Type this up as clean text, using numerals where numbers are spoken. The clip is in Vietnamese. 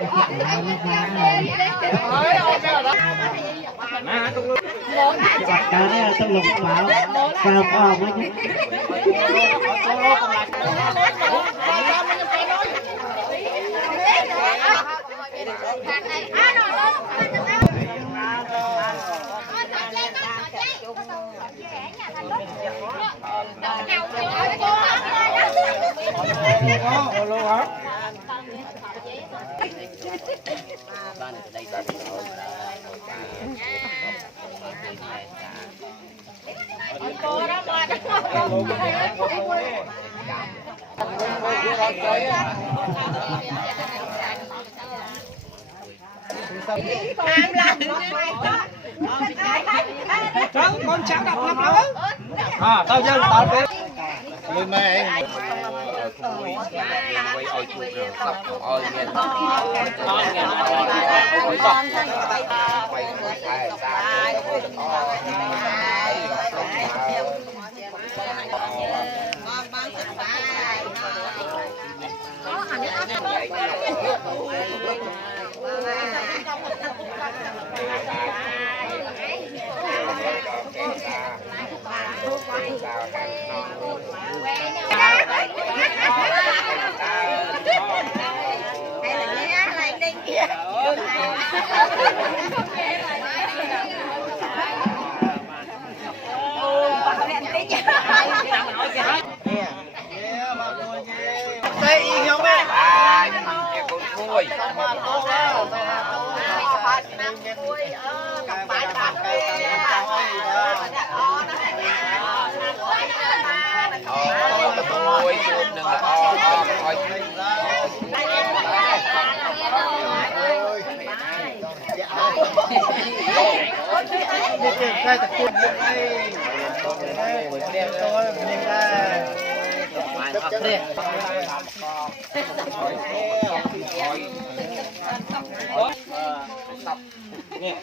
Trời ơi, tôi lục bảo vào ồn á chứ. Con cháu đọc lắm đó. Tao dân tao biết. Người mẹ. Đây y không ấy. Con vui. Khai thật cuốn đây. Đem tôi đem ra. Chấp đi. Nè.